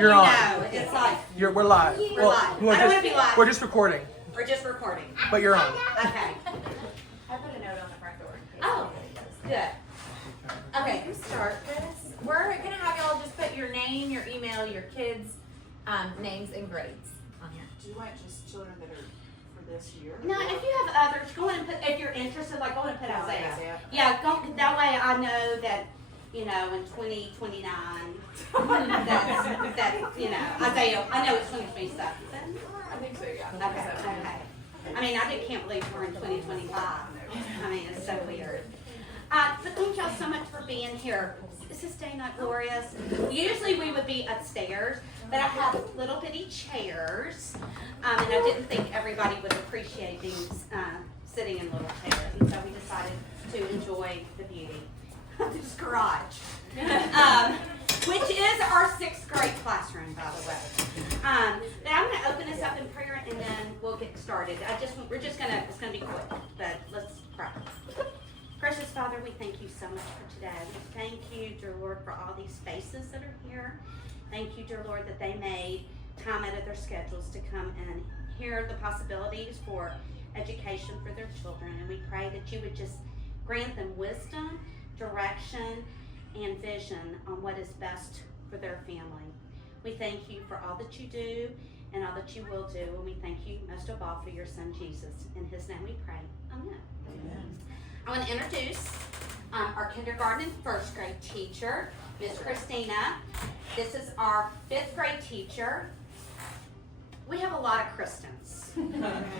You're on. know. It's like, We're live. we're live. I don't want to be live. We're just recording, We're just recording. but you're on. Okay. I put a note on the front door. Oh, good. Okay. To start this, we're gonna have y'all just put your name, your email, your kids' names and grades on here. Do you want just children that are for this year? No, if you have others, go ahead and put, if you're interested, like go ahead and put Oh, Isaiah. Isaiah. Yeah, go, that way I know that, you know, in 2029, that, you know, Isaiah, I know it's 2027. I think so, yeah. Okay. I mean, I just can't believe we're in 2025. I mean, it's so weird. But thank y'all so much for being here. Is this day not glorious? Usually we would be upstairs, but I have little bitty chairs, and I didn't think everybody would appreciate being sitting in little chairs, and so we decided to enjoy the beauty of this garage, which is our 6th grade classroom, by the way. But I'm going to open this up in prayer, and then we'll get started. It's going to be quick, but let's pray. Precious Father, we thank you so much for today. We thank you, dear Lord, for all these faces that are here. Thank you, dear Lord, that they made time out of their schedules to come and hear the possibilities for education for their children. And we pray that you would just grant them wisdom, direction, and vision on what is best for their family. We thank you for all that you do and all that you will do. And we thank you most of all for your son, Jesus. In his name we pray. Amen. Amen. I want to introduce our kindergarten and 1st grade teacher, Miss Christina. This is our 5th grade teacher. We have a lot of Kristens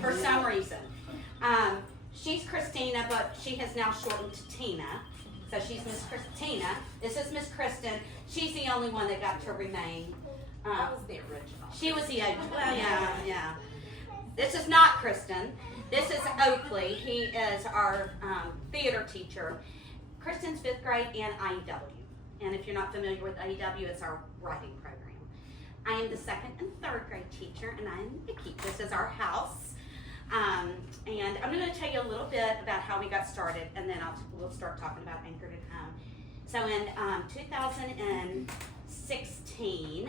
for some reason. She's Christina, but she has now shortened to Tina. So she's Miss Christina. This is Miss Kristen. She's the only one that got to remain. That was the original. She was the original. Well, yeah. This is not Kristen. This is Oakley. He is our theater teacher. Kristen's 5th grade and IEW. And if you're not familiar with IEW, it's our writing program. I am the 2nd and 3rd grade teacher, and I'm Nikki. This is our house. And I'm going to tell you a little bit about how we got started, and then we'll start talking about Anchored at Home. So in 2016,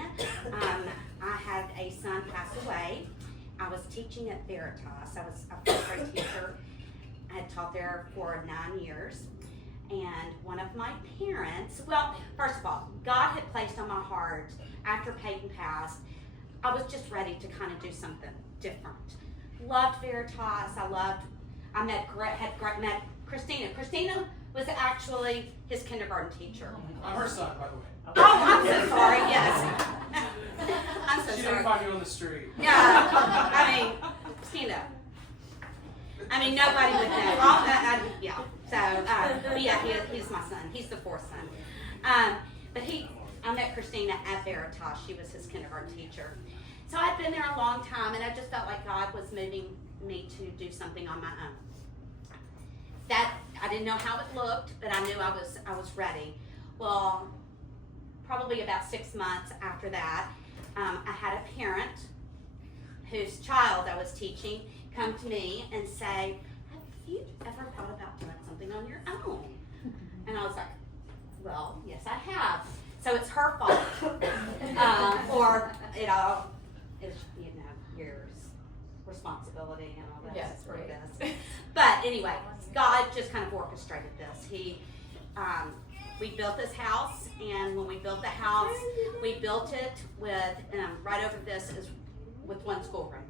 I had a son pass away. I was teaching at Veritas. I was a 1st grade teacher. I had taught there for 9 years. And one of my parents, well, first of all, God had placed on my heart after Peyton passed, I was just ready to kind of do something different. Loved Veritas. I met Christina. Christina was actually his kindergarten teacher. I'm her son, by the way. Oh, I'm so sorry. Yes. I'm so She sorry. didn't find you on the street. Yeah. I mean, stand up. I mean, nobody would know. Yeah. So, but yeah, he's my son. He's the 4th son. But I met Christina at Veritas. She was his kindergarten teacher. So I'd been there a long time, and I just felt like God was moving me to do something on my own. That I didn't know how it looked, but I knew I was ready. Well, probably about 6 months after that, I had a parent whose child I was teaching come to me and say, "Have you ever thought about doing something on your own?" And I was like, "Well, yes, I have." So it's her fault, or it all is, your responsibility and all that. Yes, sort of right. this. But anyway, God just kind of orchestrated this. We built this house, and when we built the house, we built it with, right over this is with one schoolroom.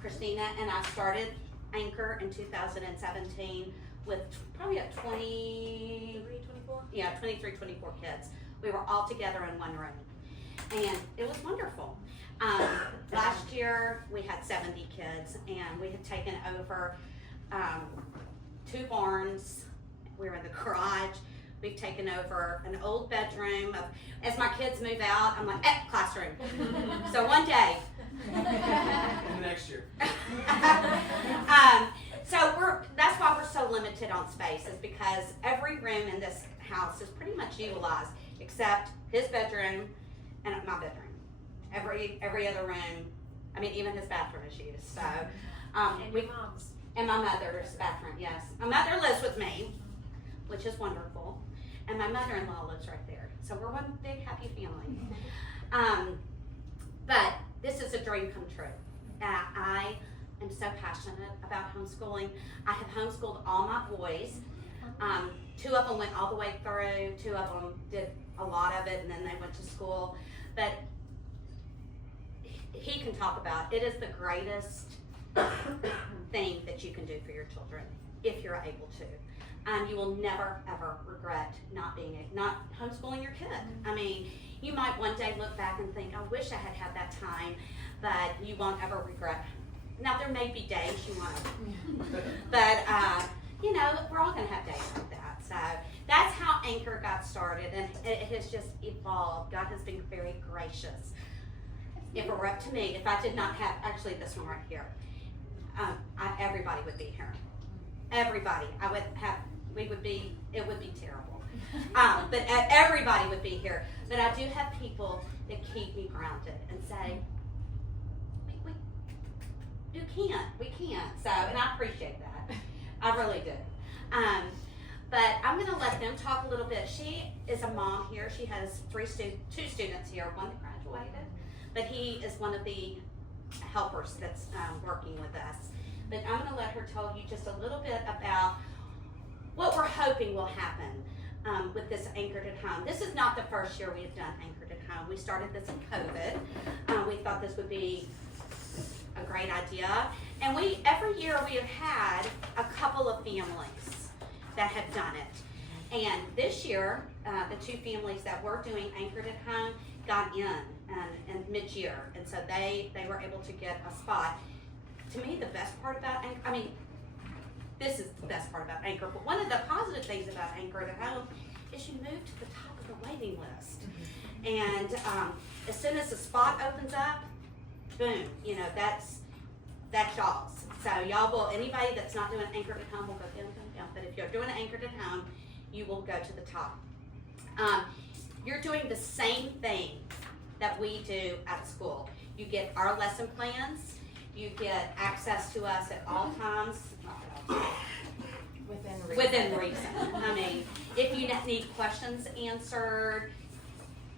Christina and I started Anchor in 2017 with probably 23, 24 kids. We were all together in one room, and it was wonderful. Last year we had 70 kids, and we had taken over 2 barns. We were in the garage. We've taken over an old bedroom. As my kids move out, I'm like, classroom. So one day. In the next year. That's why we're so limited on space, is because every room in this house is pretty much utilized, except his bedroom and my bedroom. Every other room, I mean, even his bathroom is used. So, And your mom's. And my mother's bathroom, yes. My mother lives with me, which is wonderful. And my mother-in-law lives right there. So we're one big happy family. But this is a dream come true. I am so passionate about homeschooling. I have homeschooled all my boys. 2 of them went all the way through. 2 of them did a lot of it, and then they went to school. But he can talk about it. Is the greatest thing that you can do for your children if you're able to. You will never ever regret not homeschooling your kid. I mean, you might one day look back and think, I wish I had had that time, but you won't ever regret. Now there may be days you want to, but you know, we're all gonna have days like that. So that's how Anchor got started, and it has just evolved. God has been very gracious. If it were up to me, if I did not have, actually this one right here, everybody would be here. Everybody, it would be terrible. But everybody would be here. But I do have people that keep me grounded and say, we can't. So, and I appreciate that. I really do. But I'm going to let them talk a little bit. She is a mom here. She has 2 students here, one that graduated, but he is one of the helpers that's working with us. But I'm going to let her tell you just a little bit about what we're hoping will happen with this Anchored at Home. This is not the first year we have done Anchored at Home. We started this in COVID. We thought this would be a great idea. And every year we have had a couple of families that have done it. And this year, the 2 families that were doing Anchored at Home got in mid-year. And so they were able to get a spot. To me, the best part about Anchor, I mean, this is the best part about Anchor, but one of the positive things about Anchor at Home is you move to the top of the waiting list. And as soon as the spot opens up, boom, you know, that's y'all's. So y'all will, anybody that's not doing Anchored at Home will go down. But if you're doing Anchored at Home, you will go to the top. You're doing the same thing that we do at school. You get our lesson plans. You get access to us at all times. Within reason. I mean, if you need questions answered,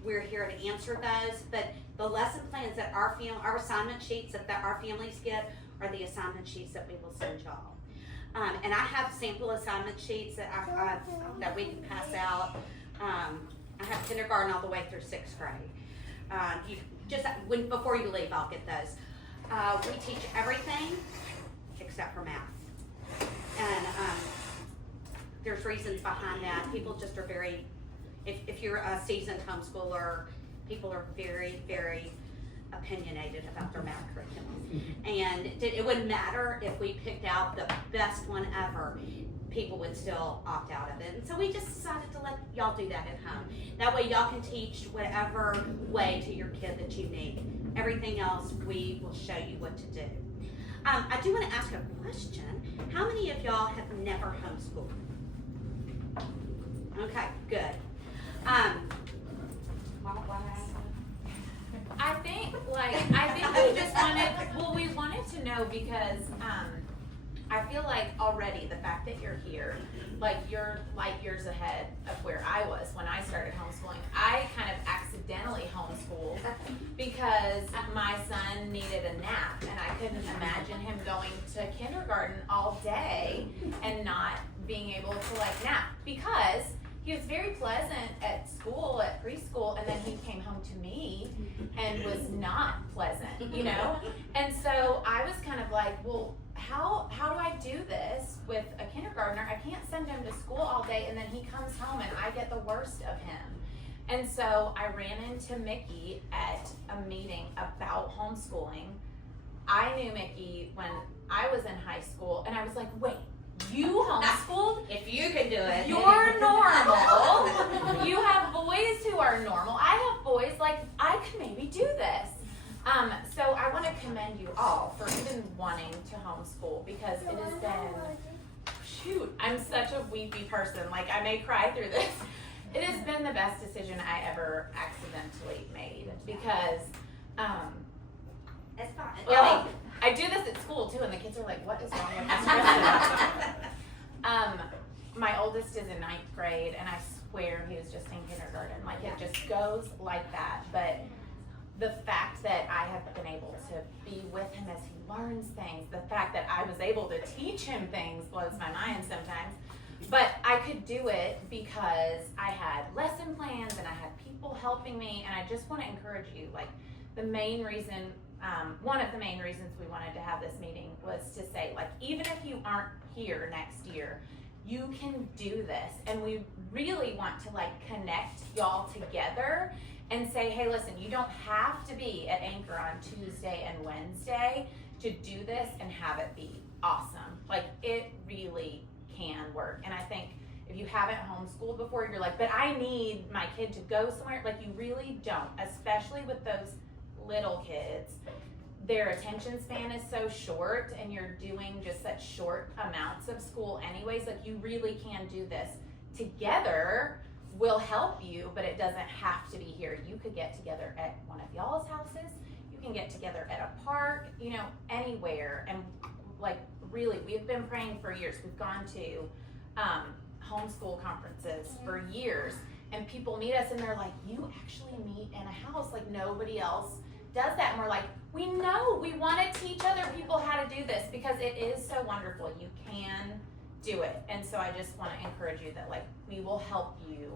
we're here to answer those. But the lesson plans that our assignment sheets that our families get are the assignment sheets that we will send y'all. And I have sample assignment sheets that we can pass out. I have kindergarten all the way through 6th grade. Before you leave, I'll get those. We teach everything except for math. And there's reasons behind that. People just are very, if you're a seasoned homeschooler, people are very, very opinionated about their math curriculum. And it wouldn't matter if we picked out the best one ever, people would still opt out of it. And so we just decided to let y'all do that at home. That way y'all can teach whatever way to your kid that you need. Everything else, we will show you what to do. I do want to ask a question. How many of y'all have never homeschooled? Okay, good. I think we wanted to know because I feel like already the fact that you're here, like you're light years ahead of where I was when I started homeschooling. I kind of accidentally homeschooled because my son needed a nap and I couldn't imagine him going to kindergarten all day and not being able to like nap, because he was very pleasant at school, at preschool, and then he came home to me and was not pleasant, you know? And so I was kind of like, well, how do I do this with a kindergartner? I can't send him to school all day and then he comes home and I get the worst of him. And so I ran into Mickey at a meeting about homeschooling. I knew Mickey when I was in high school and I was like, wait, you homeschooled? If you can do it. You're normal. You have boys who are normal. I have boys, like, I could maybe do this. So I want to commend you all for even wanting to homeschool, because it has been, I'm such a weepy person. Like, I may cry through this. It has been the best decision I ever accidentally made, because, It's fine. well, I do this at school too, and the kids are like, what is wrong with this person? My oldest is in 9th grade, and I swear he was just in kindergarten. Like, it just goes like that. But the fact that I have been able to be with him as he learns things, the fact that I was able to teach him things blows my mind sometimes. But I could do it because I had lesson plans and I had people helping me, and I just want to encourage you, like, the main reason, one of the main reasons we wanted to have this meeting was to say, like, even if you aren't here next year, you can do this. And we really want to, like, connect y'all together and say, hey, listen, you don't have to be at Anchor on Tuesday and Wednesday to do this and have it be awesome. Like, it really can work. And I think if you haven't homeschooled before, you're like, but I need my kid to go somewhere. Like, you really don't, especially with those little kids. Their attention span is so short, and you're doing just such short amounts of school anyways. Like, you really can do this together. Will help you, but it doesn't have to be here. You could get together at one of y'all's houses. You can get together at a park, you know, anywhere. And like, really, we've been praying for years. We've gone to homeschool conferences for years, and people meet us and they're like, you actually meet in a house, like nobody else does that. And we're like, we know, we want to teach other people how to do this because it is so wonderful. You can do it. And so I just want to encourage you that, like, we will help you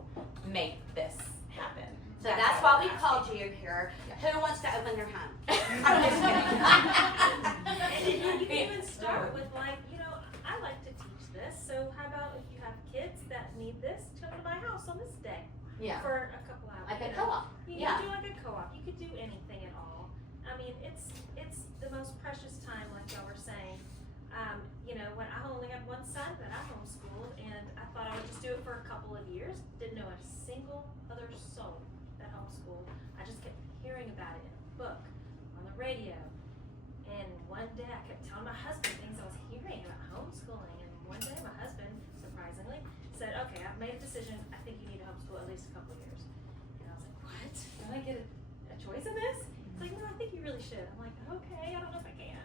make this happen. So that's why we called you here. Who wants to open their home? I'm just kidding. And you can even start with, like, you know, I like to teach this, so how about if you have kids that need this, come to my house on this day Yeah. for a couple hours. Like a you know? co-op. You Yeah. can do like a co-op. You could do anything at all. I mean, it's the most precious time, like y'all were saying. You know, when I only had one son that I homeschooled, and I thought I would just do it for a couple of years. Didn't know a single other soul that homeschooled. I just kept hearing about it in a book, on the radio. And one day I kept telling my husband things I was hearing about homeschooling. And one day my husband, surprisingly, said, okay, I've made a decision. I think you need to homeschool at least a couple of years. And I was like, what? Do I get a choice in this? It's like, no, I think you really should. I'm like, okay, I don't know if I can.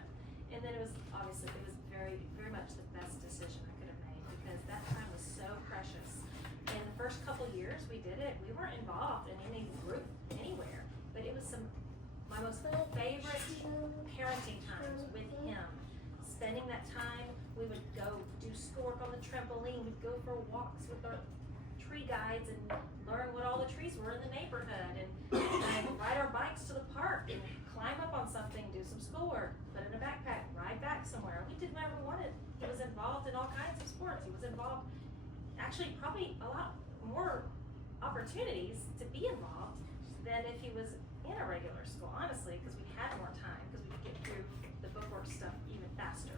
And then it was very, very much the best decision I could have made because that time was so precious. In the first couple years we did it, we weren't involved in any group anywhere, but it was my most favorite parenting times with him. Spending that time, we would go do schoolwork on the trampoline, we'd go for walks with our tree guides and learn what all the trees were in the neighborhood, and ride our bikes to the park and climb up on something, do some schoolwork, put it in a backpack, ride back somewhere. We did whatever we wanted. He was involved in all kinds of sports. He was involved, actually probably a lot more opportunities to be involved than if he was in a regular school, honestly, because we had more time, because we could get through the bookwork stuff even faster.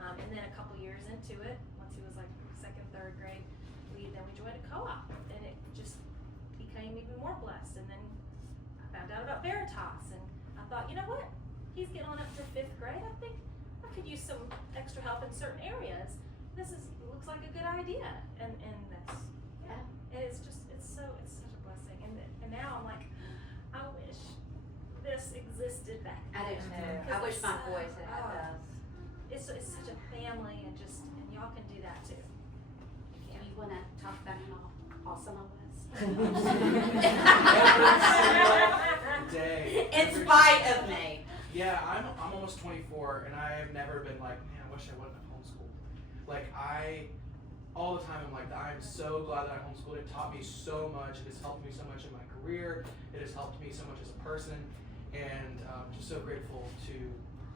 And then a couple years into it, once he was like second, third grade, we joined a co-op, and it just became even more blessed. And then I found out about Veritas, and I thought, you know what? He's getting on up to 5th grade. I think I could use some extra help in certain areas. Looks like a good idea, and that's and it's such a blessing. And now I'm like, I wish this existed back then. I do too. I wish my boys had had those. It's such a family, and y'all can do that too. Do you want to talk about how awesome I was? Every day. In spite of me. Yeah, I'm almost 24, and I have never been like, man, I wish I wouldn't have homeschooled. Like, all the time I'm like, I'm so glad that I homeschooled. It taught me so much. It has helped me so much in my career. It has helped me so much as a person, and just so grateful to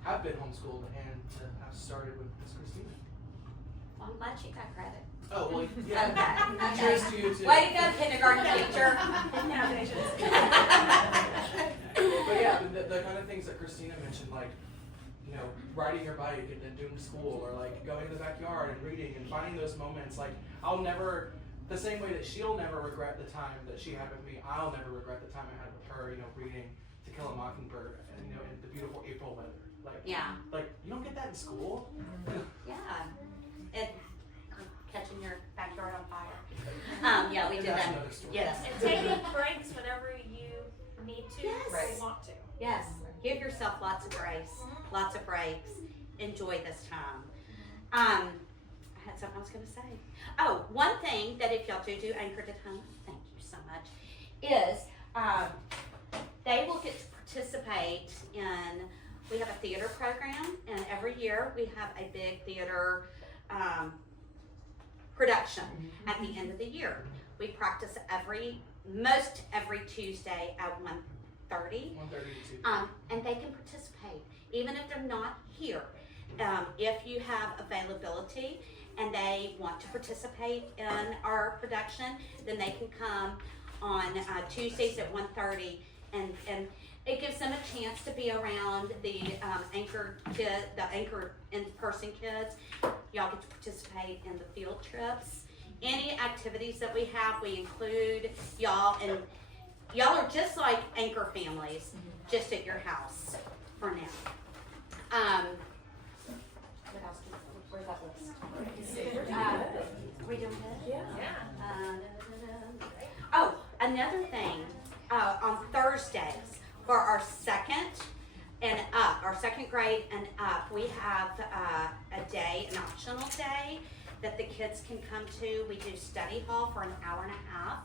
have been homeschooled and to have started with Miss Christina. Well, I'm glad she got credit. Oh, well, yeah. Okay. Cheers to you too. Way to go, kindergarten teacher. But yeah, the kind of things that Christina mentioned, like, you know, riding your bike and then doing school, or like going to the backyard and reading and finding those moments. Like, I'll never, the same way that she'll never regret the time that she had with me, I'll never regret the time I had with her, you know, reading To Kill a Mockingbird, and, you know, in the beautiful April weather. Like, Yeah. Like, you don't get that in school. Yeah. Catching your backyard on fire. Yeah, we And did that's that. another story. Yes. And taking breaks whenever you need to Yes. or you want to. Yes. Give yourself lots of grace, lots of breaks. Enjoy this time. I had something I was going to say. Oh, one thing that if y'all do Anchored at Home, thank you so much, is they will get to participate in, we have a theater program, and every year we have a big theater production at the end of the year. We practice most every Tuesday at 1:30. 1:30 to 2. And they can participate, even if they're not here. If you have availability and they want to participate in our production, then they can come on Tuesdays at 1:30, and it gives them a chance to be around the anchor in-person kids. Y'all get to participate in the field trips. Any activities that we have, we include y'all, and y'all are just like anchor families, just at your house for now. What else? Where's that list? We doing good? Yeah. Oh, another thing, on Thursdays for our second grade and up, we have a day, an optional day that the kids can come to. We do study hall for an hour and a half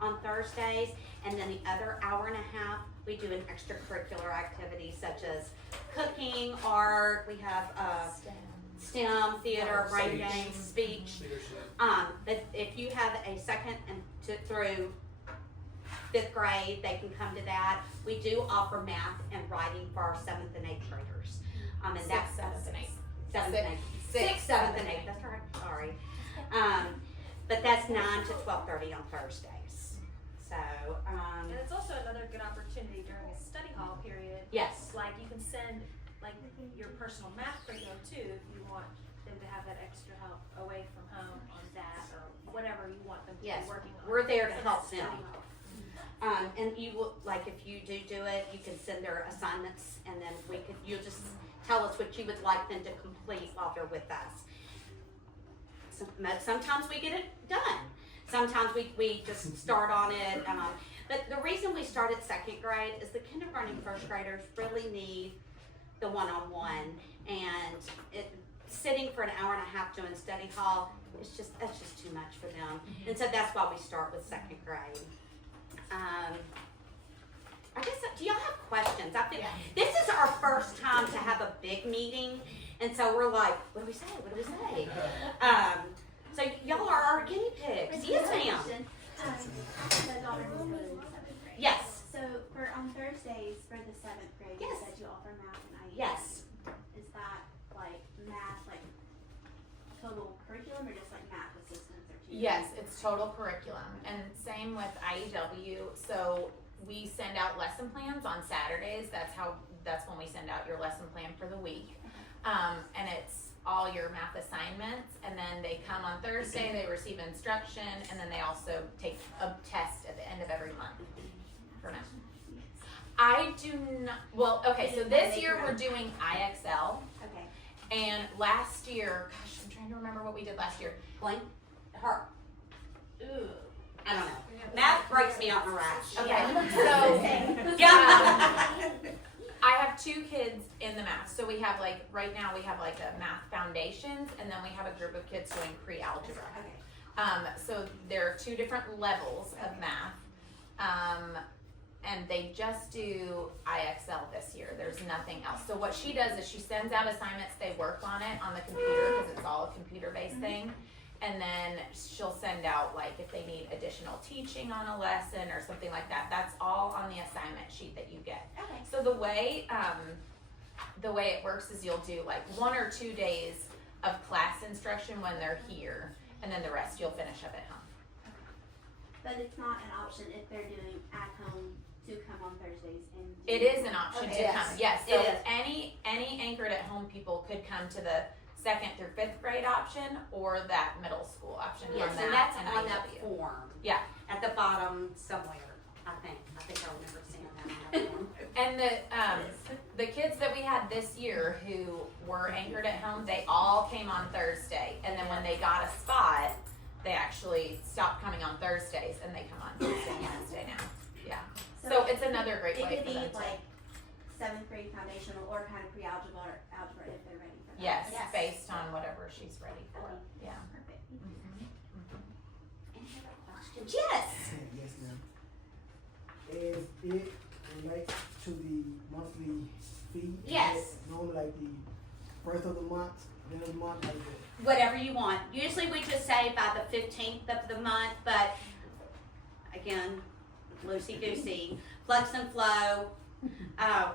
on Thursdays, and then the other hour and a half we do an extracurricular activity such as cooking, art. We have STEM, theater, brain Speech. games, speech. Leadership. But if you have a second and through 5th grade, they can come to that. We do offer math and writing for our 7th and 8th graders. And that's 7th and 8th. 7th and 8th. 6th, 7th, and 8th. That's right. Sorry. But that's 9 to 12:30 on Thursdays. So And it's also another good opportunity during a study hall period. yes, Like you can send like your personal math curriculum too if you want them to have that extra help away from home on that or whatever you want them to Yes, be working on. we're there to for help that study them. hall. and you will, like, if you do it, you can send their assignments, and then you'll just tell us what you would like them to complete while they're with us. Sometimes we get it done. Sometimes we just start on it. But the reason we started 2nd grade is the kindergarten 1st graders really need the one-on-one, and sitting for an hour and a half doing study hall that's just too much for them. And so that's why we start with 2nd grade. I guess, do y'all have questions? I think this is our first time to have a big meeting, and so we're like, what do we say? What do we say? So y'all are our guinea pigs. Yes, ma'am. The daughter who's going to 7th grade. Yes. So for on Thursdays for the 7th grade, you Yes. said you offer math and IEP. Yes. Is that like math, like total curriculum, or just like math assistance or tutoring? Yes, it's total curriculum, and same with IEW. So we send out lesson plans on Saturdays. That's when we send out your lesson plan for the week, and it's all your math assignments. And then they come on Thursday. They receive instruction, and then they also take a test at the end of every month for math. I do not. Well, okay. So this year we're doing IXL, Okay. and last year, gosh, I'm trying to remember what we did last year. Blank. Her. Ooh. I don't know. Math breaks me out in a rash. Okay, so Yeah. I have 2 kids in the math. So we have right now we have a math foundations, and then we have a group of kids doing pre-algebra. So there are 2 different levels of math. And they just do IXL this year. There's nothing else. So what she does is she sends out assignments, they work on it on the computer because it's all a computer-based thing. And then she'll send out if they need additional teaching on a lesson or something like that. That's all on the assignment sheet that you get. Okay. So the way it works is you'll do 1 or 2 days of class instruction when they're here, and then the rest you'll finish up at home. But it's not an option if they're doing at home to come on Thursdays and do. It is an option Okay. to come. Yes. It So is. any anchored at home people could come to the 2nd through 5th grade option or that middle school option. Yes, from and that that's and on that IW. form. Yeah. At the bottom somewhere, I think I remember seeing that on that form. And the kids that we had this year who were anchored at home, they all came on Thursday, and then when they got a spot, they actually stopped coming on Thursdays and they come on Tuesday and Wednesday now. Yeah. So it's another great It way could for be them to. like 7th grade foundational or kind of pre-algebra or algebra if they're ready for that. Yes, Yes. based on whatever she's ready for. Okay. Yeah. Perfect. Any other questions? Yes. Yes, ma'am. As it relates to the monthly fee? Yes. Is it normally like the first of the month, end of the month, like that? Whatever you want. Usually we just say by the 15th of the month, but again, loosey-goosey, flex and flow,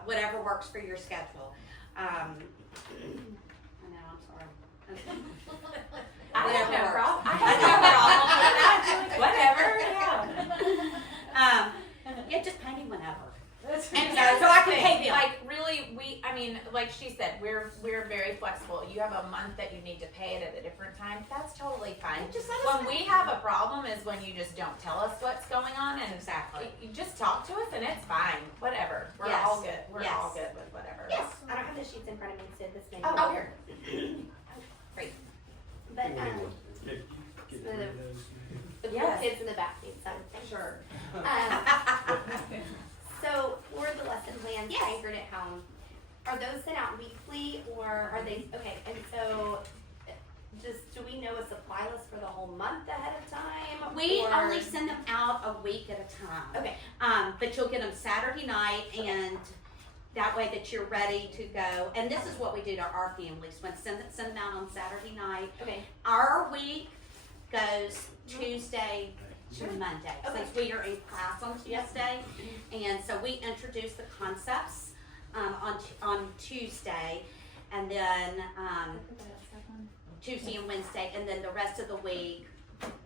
whatever works for your schedule. I know, I'm sorry. I have Whatever no works. problem. I have no problem with that. Whatever, Yeah, just pay me whenever. And so I can pay them. Like really, I mean, like she said, we're very flexible. You have a month that you need to pay it at a different time. That's totally fine. Just let us When know. we have a problem is when you just don't tell us what's going on, and Exactly. you just talk to us and it's fine. Whatever. We're Yes. all good. We're Yes. all good with whatever. Yes. I don't have the sheets in front of me, so this may. Oh, here. But, the cool Yes. kids in the back need something. Sure. So for the lesson plans Yes. anchored at home, are those sent out weekly or are they, okay, and so do we know a supply list for the whole month ahead of time? We or- only send them out a week at a time. Okay, But you'll get them Saturday night, and that way that you're ready to go. And this is what we do to our families, when send them out on Saturday night. okay, Our week goes Tuesday to Monday, Okay. since we are in class on Tuesday. And so we introduce the concepts on Tuesday, and then Tuesday and Wednesday, and then the rest of the week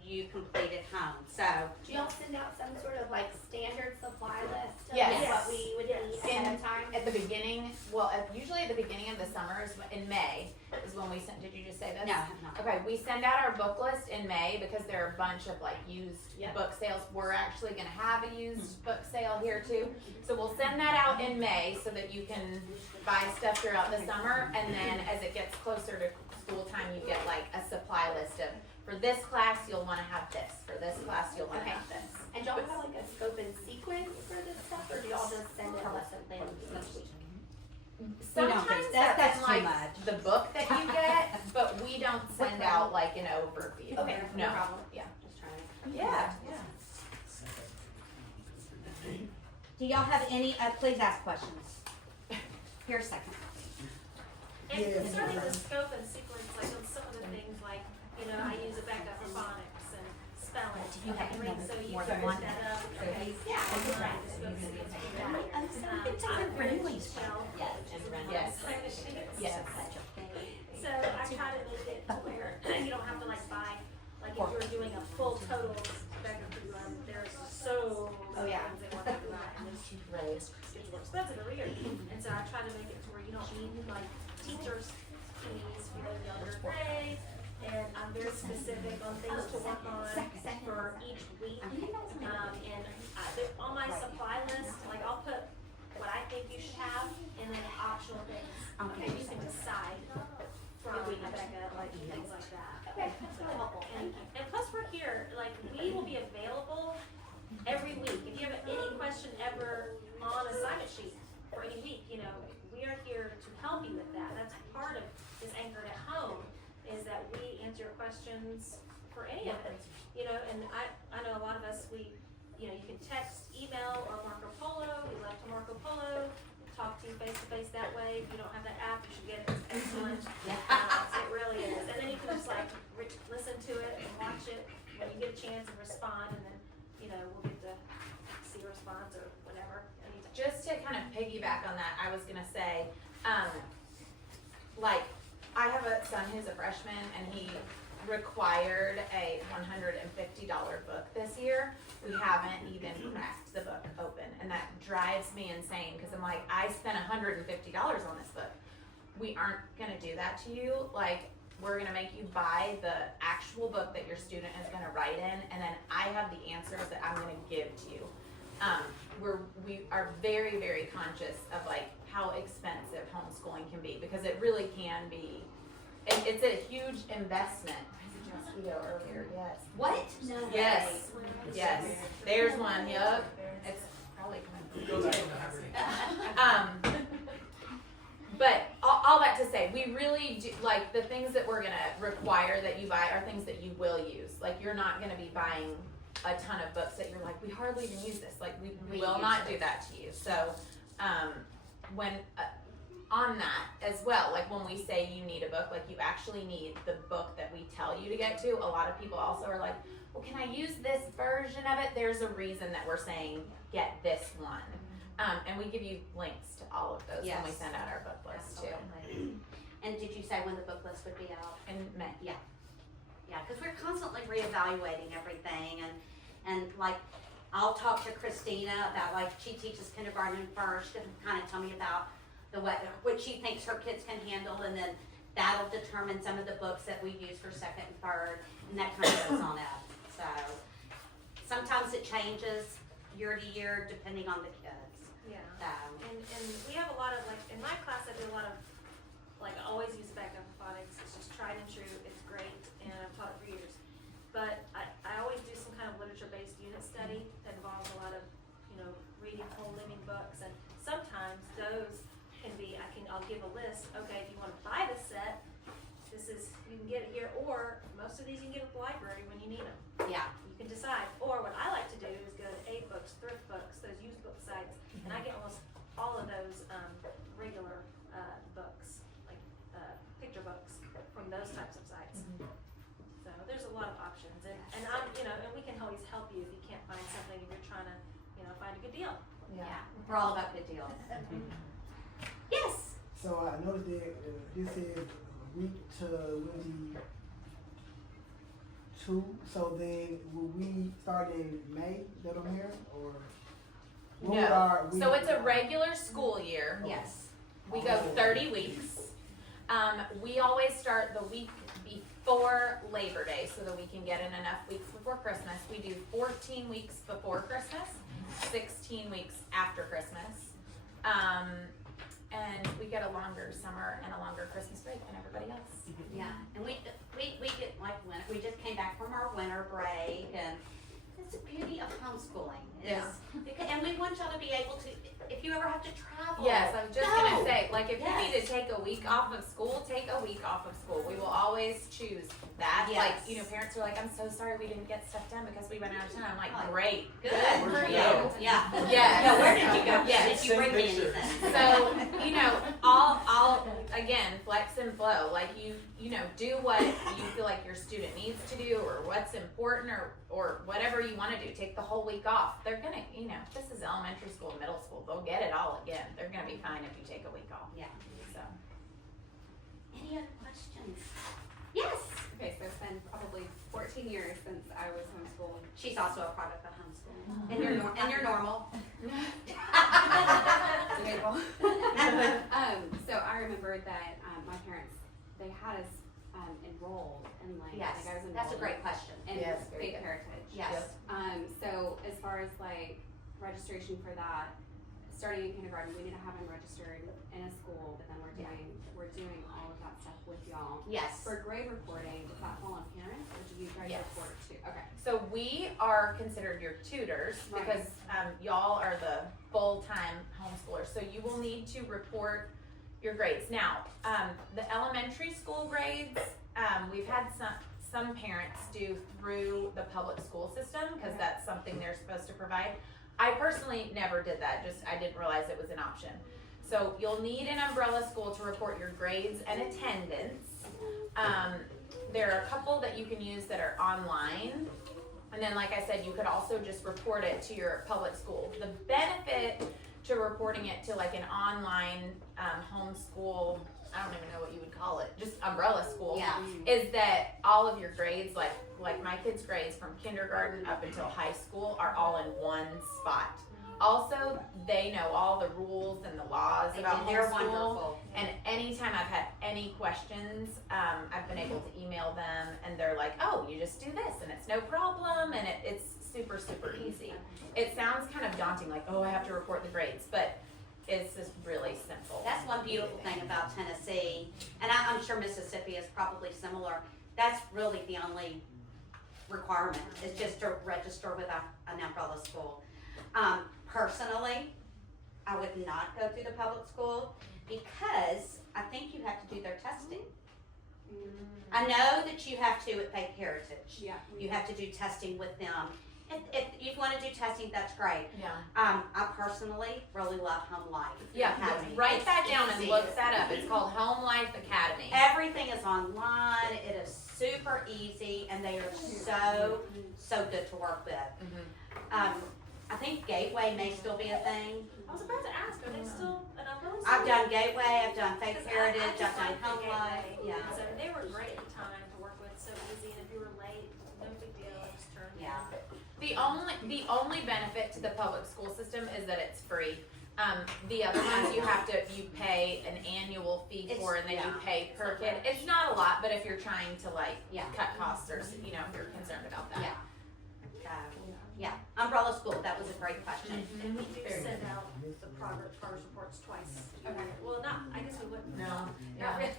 you complete at home. So do y'all send out some sort of like standard supply list of Yes. what we would need ahead of time? At the beginning, well, usually at the beginning of the summer is in May is when we send. Did you just say this? no, I have not. Okay, we send out our book list in May because there are a bunch of like used book sales. We're actually gonna have a used book sale here too. So we'll send that out in May so that you can buy stuff throughout the summer, and then as it gets closer to school time, you get like a supply list of, for this class you'll wanna have this, for this class you'll wanna Okay. have this. And y'all have like a scope and sequence for this stuff, or do y'all just send in lesson plans each week? Sometimes that's that's too like much. the book that you get, but we don't send out like an overview. Okay, no No. problem. Yeah. Just trying. Yeah. Do y'all have any, please ask questions. Here a second. And Yeah. concerning the scope and sequence, like on some of the things, like, you know, I use Abeka for phonics and spelling. You have and read, so you more can than one. look that up. Okay, Yeah. online, the scope and sequence for that. It's I'm a very English Michelle, Yes. which is one Yes. kind of sheets. Yes. So I try to make it to where you don't have to like buy, like if you're doing a full total Abeka curriculum, there's so many things they want you to buy. And it's gets more expensive every year. And so I try to make it to where you don't need like teachers' fees for the younger grades. And I'm very specific on things to work on for each week. On my supply list, like I'll put what I think you should have and then optional things. Okay. You can decide from Abeka, like things like that. Okay, that's really helpful. And plus we're here, like we will be available every week. If you have any question ever on assignment sheet for any week, you know, we are here to help you with that. That's part of this Anchored at Home, is that we answer your questions for any of it. You know, and I know a lot of us, you know, you can text, email, or Marco Polo. We love to Marco Polo. Talk to you face to face that way. If you don't have that app, you should get it. It's excellent. It really is. And then you can just like listen to it and watch it when you get a chance and respond, and then, you know, we'll get to see a response or whatever. Just to kind of piggyback on that, I was gonna say, like, I have a son who's a freshman and he required a $150 book this year. We haven't even cracked the book open, and that drives me insane because I'm like, I spent $150 on this book. We aren't gonna do that to you. Like, we're gonna make you buy the actual book that your student is gonna write in, and then I have the answers that I'm gonna give to you. We are very, very conscious of like how expensive homeschooling can be, because it really can be. It's a huge investment. I said mosquito earlier. Yes. What? No Yes. way. Yes. There's one. Yup. It's probably It goes out on the average. But all that to say, we really do, like, the things that we're gonna require that you buy are things that you will use. Like, you're not gonna be buying a ton of books that you're like, we hardly even use this. Like, we will not do that to you. So when on that as well, like when we say you need a book, like you actually need the book that we tell you to get to. A lot of people also are like, well, can I use this version of it? There's a reason that we're saying get this one. And we give you links to all of those when we Yes. send out our book list too. Absolutely. And did you say when the book list would be out? In May. Yeah, because we're constantly reevaluating everything, and like, I'll talk to Christina about, like, she teaches kindergarten first, and kind of tell me about what she thinks her kids can handle, and then that'll determine some of the books that we use for second and third, and that kind of goes on up. So, sometimes it changes year to year depending on the kids. Yeah. So, And we have a lot of, like, in my class, I do a lot of, like, I always use background phonics. It's just tried and true. It's great, and I've taught it for years. But I always do some kind of literature-based unit study that involves a lot of, reading whole living books. And sometimes those can be, I'll give a list. Okay, if you want to buy this set, you can get it here. Or most of these you can get at the library when you need them. yeah, You can decide. Or what I like to do is go to 8 Books, Thrift Books, those used book sites, and I get almost all of those regular books, like picture books from those types of sites. So there's a lot of options, and I'm, and we can always help you if you can't find something, if you're trying to, find a good deal. yeah, we're all about good deals. Yes. So I noticed that this is week to Wednesday 2. So then will we start in May that I'm here, or what would our week- So it's a regular school year. Yes. We go 30 weeks. We always start the week before Labor Day so that we can get in enough weeks before Christmas. We do 14 weeks before Christmas, 16 weeks after Christmas. And we get a longer summer and a longer Christmas break than everybody else. Yeah, and we get like winter. We just came back from our winter break, and it's the beauty of homeschooling. And we want y'all to be able to, if you ever have to travel. Yes, I was just go. gonna say, like, if Yes. you need to take a week off of school, take a week off of school. We will always choose that. Yes. Like, parents are like, I'm so sorry we didn't get stuff done because we went out of town. I'm like, Like, great, Good for you. Yeah. Yes. No, where did you go? Yes. Did you bring me Same anything? So, I'll again, flex and flow. Like, you do what you feel like your student needs to do, or what's important, or whatever you want to do. Take the whole week off. They're gonna, this is elementary school, middle school. They'll get it all again. They're gonna be fine if you take a week off. Yeah. So. Any other questions? Yes. Okay, so it's been probably 14 years since I was homeschooled. She's also a product of homeschooling. And you're normal. Debatable. So I remember that my parents, they had us enrolled in like, Yes, I was enrolled that's a great question. in Yes, very Faith good. Heritage. Yes. So as far as like registration for that, starting in kindergarten, we need to have them registered in a school, but then we're doing all of that stuff with y'all. Yes. For grade reporting, does that fall on parents, or do you guys Yes. report too? Okay. So we are considered your tutors Right. because y'all are the full-time homeschoolers. So you will need to report your grades. Now, the elementary school grades, we've had some parents do through the public school system because that's something they're supposed to provide. I personally never did that. I didn't realize it was an option. So you'll need an umbrella school to report your grades and attendance. There are a couple that you can use that are online. And then, like I said, you could also just report it to your public school. The benefit to reporting it to like an online homeschool, I don't even know what you would call it, just umbrella school, Yeah. is that all of your grades, like my kids' grades from kindergarten up until high school, are all in one spot. Also, they know all the rules and the laws about They're homeschool. wonderful. And anytime I've had any questions, I've been able to email them, and they're like, "Oh, you just do this, and it's no problem," and it's super, super easy. It sounds kind of daunting, like, "Oh, I have to report the grades," but it's just really simple. That's one beautiful thing about Tennessee, and I'm sure Mississippi is probably similar. That's really the only requirement, is just to register with an umbrella school. Personally, I would not go through the public school because I think you have to do their testing. I know that you have to at Faith Heritage. Yeah. You have to do testing with them, If you wanna do testing, that's great. Yeah. I personally really love Home Life Academy. Write It's that down and easy. look that up. It's called Home Life Academy. Everything is online, it is super easy, and they are so good to work with. I think Gateway may still be a thing. I was about to ask, are they still an umbrella school? I've done Gateway, I've done Faith 'Cause Heritage, I I've just done liked the Home Life, Gateway. yeah. So they were great at the time to work with, so easy, and if you were late, no big deal, I just turned. Yeah. The only benefit to the public school system is that it's free. The other ones you pay an annual fee It's- for, and then you yeah. pay per kid. It's not a lot, but if you're trying to like Yeah. cut costs or, if you're concerned about that. Yeah. Yeah, umbrella school, that was a great question. And we do send out the progress reports twice. Okay. Well, I guess we wouldn't. No. Not Yeah. really.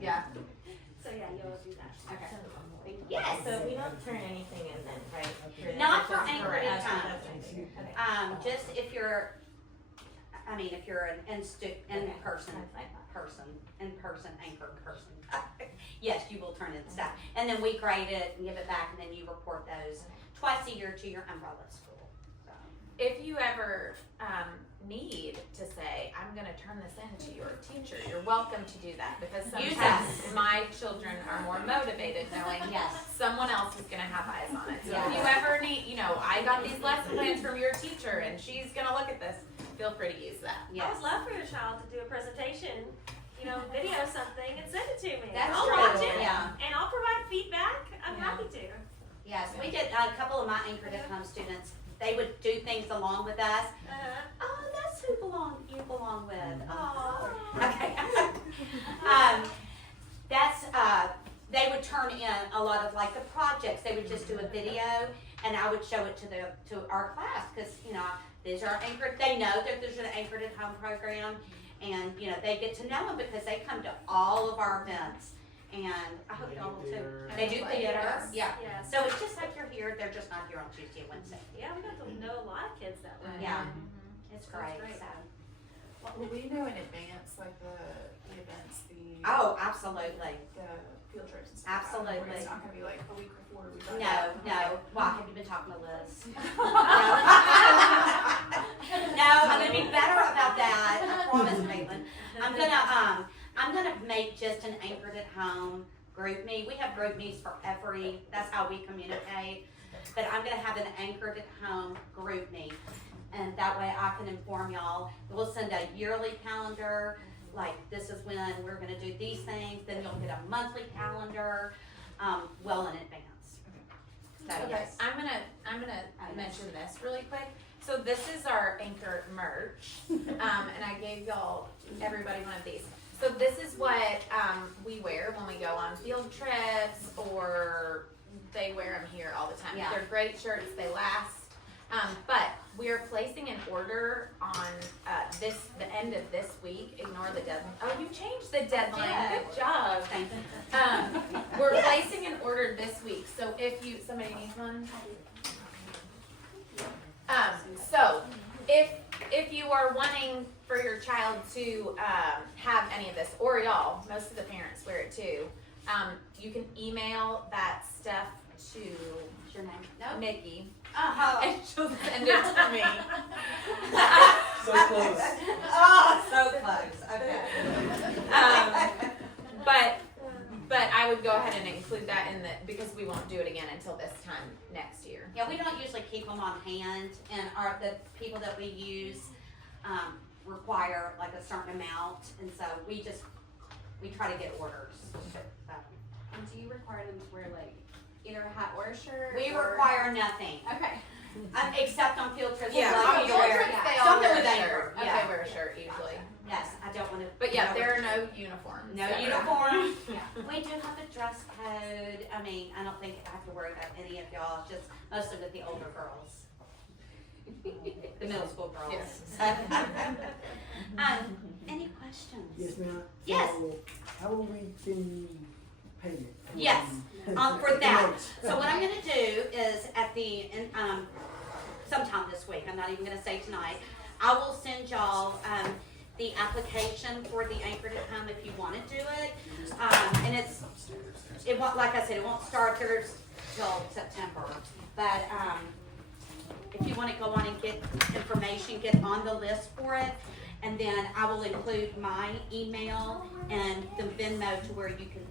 Yeah. So yeah, you'll do that. Okay. Yes, So we don't turn anything in then, right? Not for That's Anchorage correct. Home. That's what I figured. Okay. just if you're an in-person anchored person. Yes, you will turn in stuff. And then we grade it and give it back, and then you report those twice a year to your umbrella school. So. If you ever need to say, I'm going to turn this in to your teacher, you're welcome to do that, because Use sometimes us. my children are more motivated knowing Yes. someone else is going to have eyes on it. So Yeah. if you ever need, I got these lesson plans from your teacher and she's going to look at this, feel free to use that. I Yes. would love for your child to do a presentation, video something and send it to me. That's I'll true, watch it yeah. and I'll provide feedback. I'm Yeah. happy to. Yes, we did a couple of my Anchored at Home students. They would do things along with us. Oh, that's who you belong with. Oh, okay. They would turn in a lot of like the projects. They would just do a video, and I would show it to our class because these are anchored. They know that there's an Anchored at Home program, and they get to know them because they come to all of our events. And I hope y'all will too. They do theater. Yeah. Yes. So it's just like you're here. They're just not here on Tuesday and Wednesday. Yeah, we got to know a lot of kids that way. Yeah. It's That's great. great. So. Will we know in advance, like the events, Oh, absolutely. the field trips and stuff? Absolutely. Where it's not gonna be like a week before we find No, out. no. Why have you been talking to Liz? No, I'm gonna be better about that. I promise, Caitlin. I'm gonna make just an Anchored at Home group meet. We have group meets for that's how we communicate. But I'm gonna have an Anchored at Home group meet. And that way I can inform y'all. We'll send a yearly calendar, like this is when we're gonna do these things. Then you'll get a monthly calendar, well in advance. So Okay, yes. I'm gonna mention this really quick. So this is our Anchor merch, and I gave everybody one of these. So this is what we wear when we go on field trips, or they wear them here all the time. Yeah. They're great shirts, they last. But we are placing an order on the end of this week. Ignore the deadline. Oh, you changed the deadline. Yeah. Good job. Thank you. We're placing an order this week. So if somebody needs one. So if you are wanting for your child to have any of this, or y'all, most of the parents wear it too, you can email that stuff to What's your name? No. Nikki, Oh. and she'll send it to me. So close. Oh, so close. Okay. But I would go ahead and include that because we won't do it again until this time next year. Yeah, we don't usually keep them on hand, and the people that we use require like a certain amount, and so we try to get orders. So, And do you require them to wear like either a hat or a shirt? we or- require nothing, Okay. except on field trips. Yeah, we'll on let you field wear- trips, they all something wear with a Anchor, shirt. yeah. They wear a shirt usually. Yes, I don't want to. But yeah, there are no uniforms. No ever. uniform. Yeah. We do have a dress code. I mean, I don't think I have to worry about any of y'all. It's just mostly with the older girls, the middle school girls. Yes. Any questions? Yes, ma'am. Yes. So, how will we send you payment? Yes, for that. So what I'm gonna do is sometime this week, I'm not even gonna say tonight, I will send y'all, the application for the Anchored at Home if you wanna do it. And it won't, like I said, it won't start till September, but, if you wanna go on and get information, get on the list for it. And then I will include my email and the Venmo to where you can,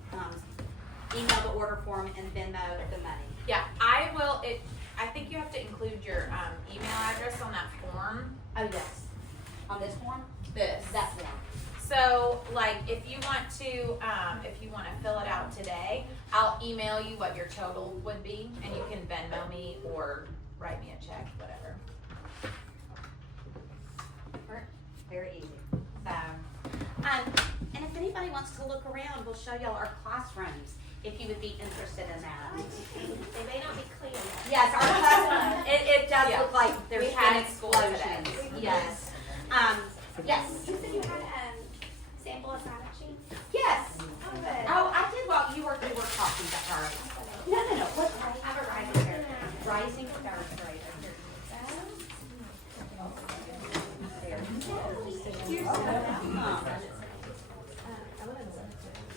email the order form and Venmo the money. Yeah, I will, I think you have to include your, email address on that form. Oh, yes. On this form? This. That form. So, like, if you want to fill it out today, I'll email you what your total would be, and you can Venmo me or write me a check, whatever. Very easy. So, and if anybody wants to look around, we'll show y'all our classrooms, if you would be interested in that. They may not be clean yet. Yes, our classroom, it does Yeah. look like there's We had been it school today. explosions. Yes. Yes. You said you had sample assignment sheets? Yes. Oh, good. Oh, I did while you were talking to her. No. What? I have a rising third. Rising third grader.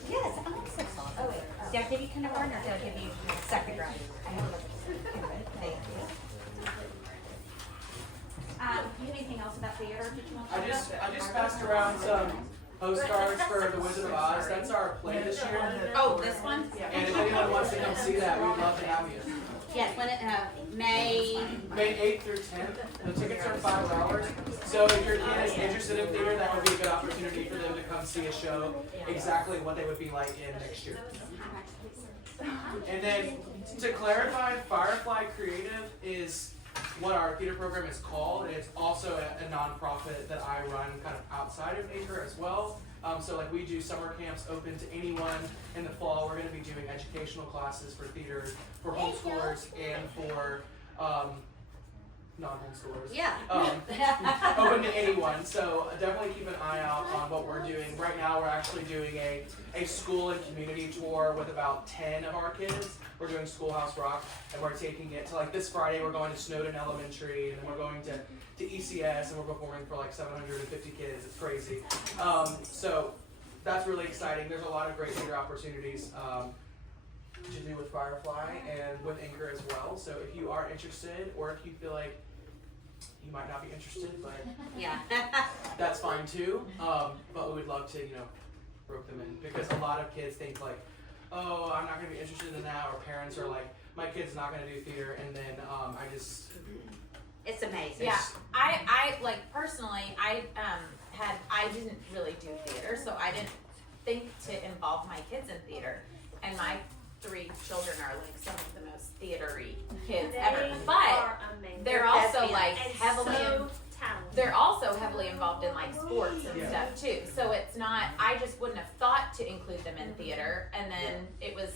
Yes, I'm so sorry. Oh, wait. Did I give you kindergarten or did I give you second grade? Thank you. You have anything else about theater? Did you want to I talk just about? passed around some postcards for The Wizard of Oz. That's our play this year. Oh, this one? And if anyone wants to come see that, we'd love to have you. Yes, when it, May. May 8th through 10th. The tickets are $5. So if your kid is interested in theater, that would be a good opportunity for them to come see a show, exactly what they would be like in next year. And then to clarify, Firefly Creative is what our theater program is called, and it's also a nonprofit that I run kind of outside of Anchor as well. So like we do summer camps open to anyone. In the fall, we're going to be doing educational classes for theater, for homeschoolers, and for non-homeschoolers. Yeah. Open to anyone. So definitely keep an eye out on what we're doing. Right now, we're actually doing a school and community tour with about 10 of our kids. We're doing Schoolhouse Rock, and we're taking it to, like, this Friday we're going to Snowden Elementary, and then we're going to ECS, and we're performing for like 750 kids. It's crazy. So that's really exciting. There's a lot of great theater opportunities to do with Firefly and with Anchor as well. So if you are interested, or if you feel like you might not be interested, but Yeah. that's fine too. But we would love to, rope them in, because a lot of kids think like, oh, I'm not going to be interested in that, or parents are like, my kid's not going to do theater, and then It's amazing. Yeah, I like personally, I didn't really do theater, so I didn't think to involve my kids in theater, and my 3 children are like some of the most theatery kids They ever. But are amazing. they're also thespians. like and heavily, so talented. they're also heavily involved in like sports and Yeah. stuff too. So it's not, I just wouldn't have thought to include them in theater, and then it was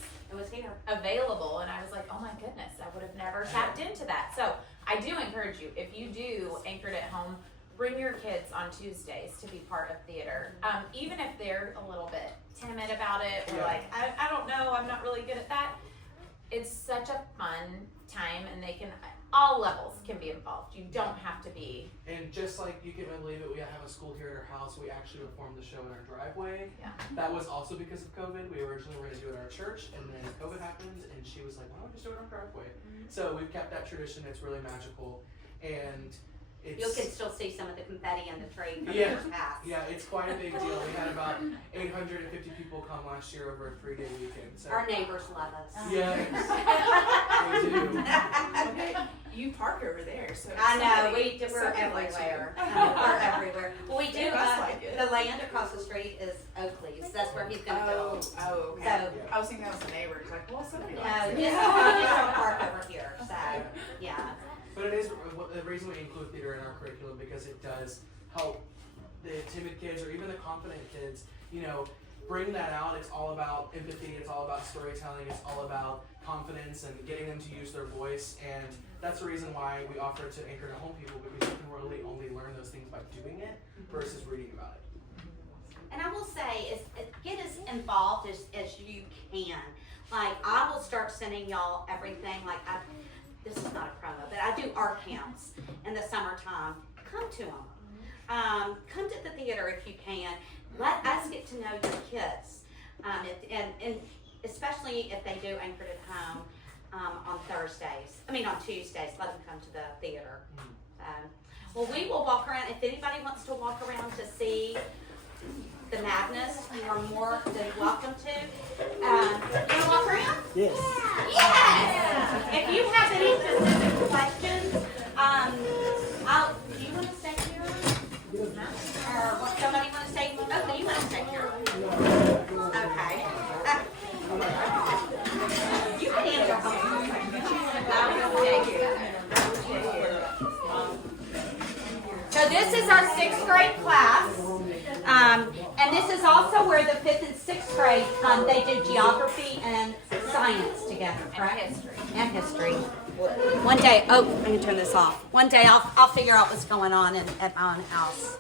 here. available, and I was like, oh my goodness, I would have never tapped into that. So I do encourage you, if you do Anchored at Home, bring your kids on Tuesdays to be part of theater. Even if they're a little bit timid about it, or Yeah. like, I don't know, I'm not really good at that. It's such a fun time, and they can, all levels can be involved. You don't have to be. And just like you can believe it, we have a school here at our house. We actually performed the show in our driveway. Yeah. That was also because of COVID. We originally were going to do it at our church, and then COVID happened, and she was like, why don't we just do it in our driveway? So we've kept that tradition. It's really magical, and it's You can still see some of the confetti and the tree from Yeah. years past. yeah, it's quite a big deal. We had about 850 people come last year over a 3-day weekend. So Our neighbors love us. yes, they do. Okay, you park over there, so. I know, somebody- we're somebody likes you. everywhere. We're everywhere. Well, we do, Yeah, that's like it. the land across the street is Oakley's. That's where he's gonna go. Oh, okay. So- I was thinking that was the neighbor. It's like, well, somebody No, likes this it. is our park over here, so, yeah. But it is the reason we include theater in our curriculum, because it does help the timid kids, or even the confident kids, bring that out. It's all about empathy. It's all about storytelling. It's all about confidence and getting them to use their voice. And that's the reason why we offer it to Anchor to Home people, because you can really only learn those things by doing it versus reading about it. And I will say, get as involved as you can. Like, I will start sending y'all everything, like, this is not a promo, but I do art camps in the summertime. Come to them. Come to the theater if you can. Let us get to know your kids. And especially if they do Anchored at Home, on Thursdays. I mean, on Tuesdays, let them come to the theater. Well, we will walk around. If anybody wants to walk around to see the madness, you are more than welcome to. You want to walk around? Yes. Yes! If you have any specific questions, do you want to stay here? Or somebody want to stay? Okay, you want to stay here. Okay. You can answer home questions. So this is our 6th grade class. And this is also where the 5th and 6th grade, they do geography and science together, right? And history. And history. One day, I'm gonna turn this off. One day I'll figure out what's going on at my own house.